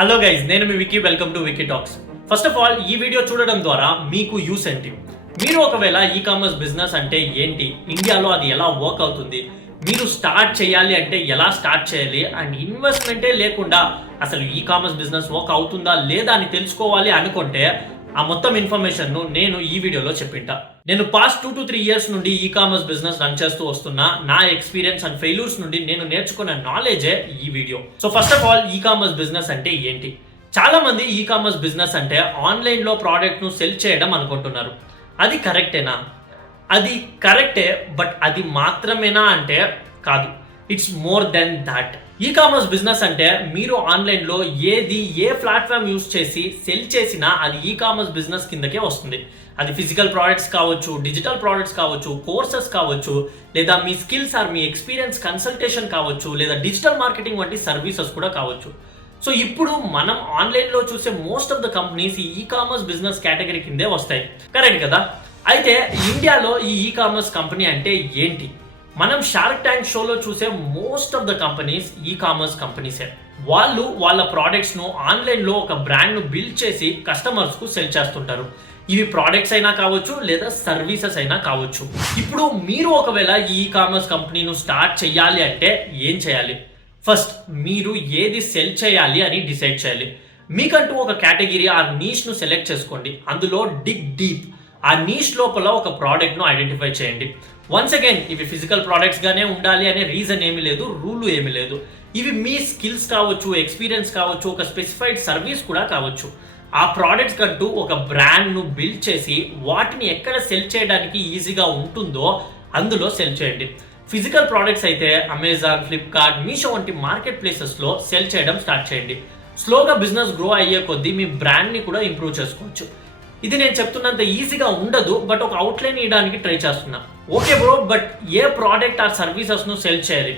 Hello guys, నేను మీ Vicky. Welcome to Vicky Talks. First of all, ఈ వీడియో చూడడం ద్వారా మీకు యూస్ ఏంటి? మీరు ఒకవేళ ఈ కామర్స్ బిజినెస్ అంటే ఏంటి, ఇండియాలో అది ఎలా వర్క్ అవుతుంది, మీరు స్టార్ట్ చేయాలి అంటే ఎలా స్టార్ట్ చేయాలి, అండ్ ఇన్వెస్ట్మెంటే లేకుండా అసలు ఈ కామర్స్ బిజినెస్ వర్క్ అవుతుందా లేదా అని తెలుసుకోవాలి అనుకుంటే ఆ మొత్తం ఇన్ఫర్మేషన్ ను నేను ఈ వీడియోలో చెప్పింటా. నేను పాస్ట్ 2 to 3 ఇయర్స్ నుండి ఈ కామర్స్ బిజినెస్ రన్ చేస్తూ వస్తున్నా. నా ఎక్స్పీరియన్స్ అండ్ ఫెయిల్యూర్స్ నుండి నేను నేర్చుకున్న నాలెడ్జే ఈ video. So first of all, e commerce business అంటే ఏంటి? చాలా మంది ఈ కామర్స్ బిజినెస్ అంటే ఆన్లైన్ లో ప్రోడక్ట్ ను సెల్ చేయడం అనుకుంటున్నారు. అది కరెక్టేనా? అది కరెక్టే, బట్ అది మాత్రమేనా అంటే కాదు. It's more than that. Ecommerce business అంటే మీరు ఆన్లైన్ లో ఏ ప్లాట్ఫామ్ యూస్ చేసి సెల్ చేసినా అది ఈ కామర్స్ బిజినెస్ కిందకే వస్తుంది. అది ఫిజికల్ ప్రోడక్ట్స్ కావచ్చు, డిజిటల్ ప్రోడక్ట్స్ కావచ్చు, కోర్సెస్ కావచ్చు, లేదా మీ స్కిల్స్ ఆర్ మీ ఎక్స్పీరియన్స్ కన్సల్టేషన్ కావచ్చు, లేదా డిజిటల్ మార్కెటింగ్ వంటి సర్వీసెస్ కూడా కావచ్చు. సో ఇప్పుడు మనం ఆన్లైన్ లో చూసే most of the companies ecommerce business category కిందే వస్తాయి. కరెక్ట్ కదా? అయితే ఇండియాలో ఈ కామర్స్ కంపెనీ అంటే ఏంటి? మనం షార్క్ ట్యాంక్ షోలో చూసే most of the companies ecommerce కంపెనీసే. వాళ్ళు వాళ్ళ ప్రోడక్ట్స్ ను ఆన్లైన్ లో ఒక బ్రాండ్ ను బిల్డ్ చేసి కస్టమర్స్ కు సెల్ చేస్తుంటారు. ఇవి ప్రోడక్ట్స్ అయినా కావచ్చు, లేదా సర్వీసెస్ అయినా కావచ్చు. ఇప్పుడు మీరు ఒకవేళ ఈ కామర్స్ కంపెనీను స్టార్ట్ చేయాలి అంటే ఏం చేయాలి? ఫస్ట్, మీరు ఏది సెల్ చేయాలి అని డిసైడ్ చేయాలి. మీకంటూ ఒక కేటగిరీ ఆ నీష్ ను సెలెక్ట్ చేసుకోండి. అందులో డిగ్ డీప్. ఆ నీష్ లోపల ఒక ప్రోడక్ట్ ను ఐడెంటిఫై చేయండి. వన్స్ అగైన్, ఇవి ఫిజికల్ ప్రోడక్ట్స్ గానే ఉండాలి అనే రీజన్ ఏమీ లేదు, రూల్ ఏమీ లేదు. ఇవి మీ స్కిల్స్ కావచ్చు, ఎక్స్పీరియన్స్ కావచ్చు, ఒక స్పెసిఫైడ్ సర్వీస్ కూడా కావచ్చు. ఆ ప్రోడక్ట్స్ కంటూ ఒక బ్రాండ్ ను బిల్డ్ చేసి వాటిని ఎక్కడ సెల్ చేయడానికి ఈజీగా ఉంటుందో అందులో సెల్ చేయండి. ఫిజికల్ ప్రోడక్ట్స్ అయితే అమెజాన్, ఫ్లిప్కార్ట్, మీషో వంటి మార్కెట్ ప్లేసెస్ లో సెల్ చేయడం స్టార్ట్ చేయండి. స్లోగా బిజినెస్ గ్రో అయ్యే కొద్దీ మీ బ్రాండ్ ని కూడా ఇంప్రూవ్ చేసుకోవచ్చు. ఇది నేను చెప్తున్నంత ఈజీగా ఉండదు, బట్ ఒక అవుట్లైన్ ఇవ్వడానికి ట్రై చేస్తున్నా. Okay bro, but A product or services ను సెల్ చేయాలి,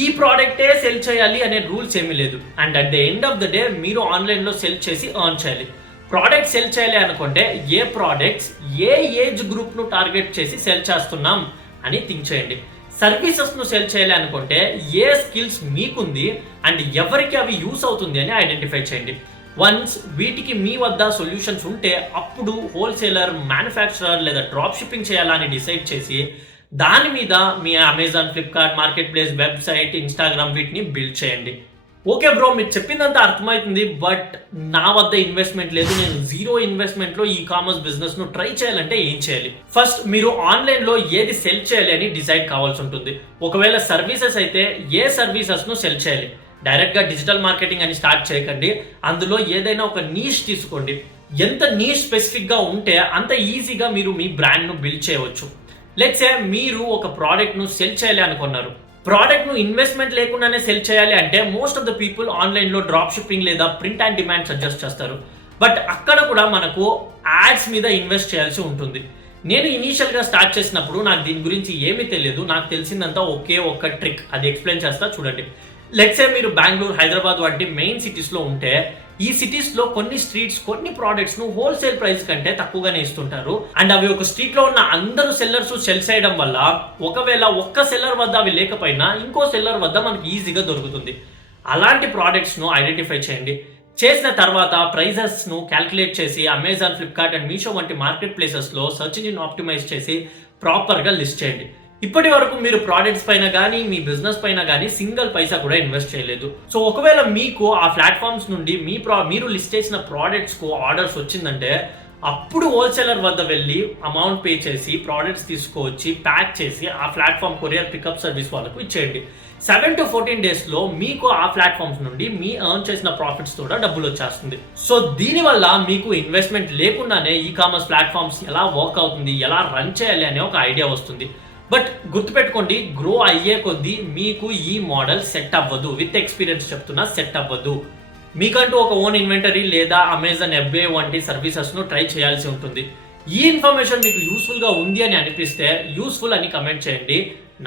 ఈ ప్రోడక్టే సెల్ చేయాలి అనే రూల్స్ ఏమీ లేదు. And at the end of the day మీరు ఆన్లైన్ లో సెల్ చేసి ఎర్న్ చేయాలి. ప్రోడక్ట్ సెల్ చేయాలి అనుకుంటే ఏ ప్రోడక్ట్స్ ఏ ఏజ్ గ్రూప్ ను టార్గెట్ చేసి సెల్ చేస్తున్నాం అని థింక్ చేయండి. సర్వీసెస్ ను సెల్ చేయాలి అనుకుంటే ఏ స్కిల్స్ మీకుంది అండ్ ఎవరికి అవి యూస్ అవుతుంది అని ఐడెంటిఫై చేయండి. వన్స్ వీటికి మీ వద్ద సొల్యూషన్స్ ఉంటే అప్పుడు హోల్సేలర్, మ్యానుఫ్యాక్చరర్ లేదా డ్రాప్ షిప్పింగ్ చేయాలని డిసైడ్ చేసి దాని మీద మీ Amazon, Flipkart, marketplace, website, Instagram వీటిని బిల్డ్ చేయండి. ఓకే బ్రో, మీరు చెప్పిందంతా అర్థమవుతుంది, బట్ నా వద్ద ఇన్వెస్ట్మెంట్ లేదు, నేను జీరో ఇన్వెస్ట్మెంట్ లో ఈ కామర్స్ బిజినెస్ ను ట్రై చేయాలంటే ఏం చేయాలి? ఫస్ట్, మీరు ఆన్లైన్ లో ఏది సెల్ చేయాలి అని డిసైడ్ కావాల్సి ఉంటుంది. ఒకవేళ సర్వీసెస్ అయితే ఏ సర్వీసెస్ ను సెల్ చేయాలి? డైరెక్ట్ గా డిజిటల్ మార్కెటింగ్ అని స్టార్ట్ చేయకండి. అందులో ఏదైనా ఒక నీష్ తీసుకోండి. ఎంత నీష్ స్పెసిఫిక్ గా ఉంటే అంత ఈజీగా మీరు మీ బ్రాండ్ ను బిల్డ్ చేయవచ్చు. లెట్స్ సే మీరు ఒక ప్రోడక్ట్ ను సెల్ చేయాలి అనుకున్నారు. ప్రోడక్ట్ ను ఇన్వెస్ట్మెంట్ లేకుండానే సెల్ చేయాలి అంటే most of the people online లో డ్రాప్ షిప్పింగ్ లేదా ప్రింట్ అండ్ డిమాండ్ సజెస్ట్ చేస్తారు. బట్ అక్కడ కూడా మనకు యాడ్స్ మీద ఇన్వెస్ట్ చేయాల్సి ఉంటుంది. నేను ఇనీషియల్ గా స్టార్ట్ చేసినప్పుడు నాకు దీని గురించి ఏమీ తెలియదు. నాకు తెలిసిందంతా ఒకే ఒక్క ట్రిక్, అది ఎక్స్ప్లెయిన్ చేస్తా చూడండి. లెట్స్ సే మీరు బెంగళూరు, హైదరాబాద్ వంటి మెయిన్ సిటీస్ లో ఉంటే ఈ సిటీస్ లో కొన్ని స్ట్రీట్స్ కొన్ని ప్రోడక్ట్స్ ను హోల్సేల్ ప్రైస్ కంటే తక్కువగానే ఇస్తుంటారు. అండ్ అవి ఒక స్ట్రీట్ లో ఉన్న అందరూ సెల్లర్స్ సెల్ చేయడం వల్ల ఒకవేళ ఒక్క సెల్లర్ వద్ద అవి లేకపోయినా ఇంకో సెల్లర్ వద్ద మనకి ఈజీగా దొరుకుతుంది. అలాంటి ప్రోడక్ట్స్ ను ఐడెంటిఫై చేయండి. చేసిన తర్వాత ప్రైజెస్ ను క్యాల్కులేట్ చేసి అమెజాన్, ఫ్లిప్కార్ట్ అండ్ మీషో వంటి మార్కెట్ ప్లేసెస్ లో సెర్చ్ ఇంజిన్ ఆప్టిమైజ్ చేసి ప్రాపర్ గా లిస్ట్ చేయండి. ఇప్పటి వరకు మీరు ప్రోడక్ట్స్ పైన కానీ మీ బిజినెస్ పైన కానీ సింగిల్ పైసా కూడా ఇన్వెస్ట్ చేయలేదు. సో ఒకవేళ మీకు ఆ ప్లాట్ఫామ్స్ నుండి మీరు లిస్ట్ చేసిన ప్రోడక్ట్స్ కు ఆర్డర్స్ వచ్చిందంటే అప్పుడు హోల్సేలర్ వద్ద వెళ్ళి అమౌంట్ పే చేసి ప్రోడక్ట్స్ తీసుకువచ్చి ప్యాక్ చేసి ఆ ప్లాట్ఫామ్ కొరియర్ పికప్ సర్వీస్ వాళ్ళకు ఇచ్చేయండి. 7 to 14 days లో మీకు ఆ ప్లాట్ఫామ్స్ నుండి మీ ఎర్న్ చేసిన ప్రాఫిట్స్ కూడా డబ్బులు వచ్చేస్తుంది. సో దీనివల్ల మీకు ఇన్వెస్ట్మెంట్ లేకుండానే ఈ కామర్స్ ప్లాట్ఫామ్స్ ఎలా వర్క్ అవుతుంది, ఎలా రన్ చేయాలి అనే ఒక ఐడియా వస్తుంది. బట్ గుర్తుపెట్టుకోండి, గ్రో అయ్యే కొద్దీ మీకు ఈ మోడల్ సెట్ అవ్వదు. విత్ ఎక్స్పీరియన్స్ చెప్తున్నా, సెట్ అవ్వదు. మీకంటూ ఒక ఓన్ ఇన్వెంటరీ లేదా అమెజాన్ FBA వంటి సర్వీసెస్ ను ట్రై చేయాల్సి ఉంటుంది. ఈ ఇన్ఫర్మేషన్ మీకు యూస్ఫుల్ గా ఉంది అని అనిపిస్తే యూస్ఫుల్ అని కమెంట్ చేయండి.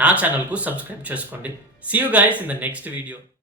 నా ఛానల్ కు సబ్స్క్రైబ్ చేసుకోండి. See you guys in the next video.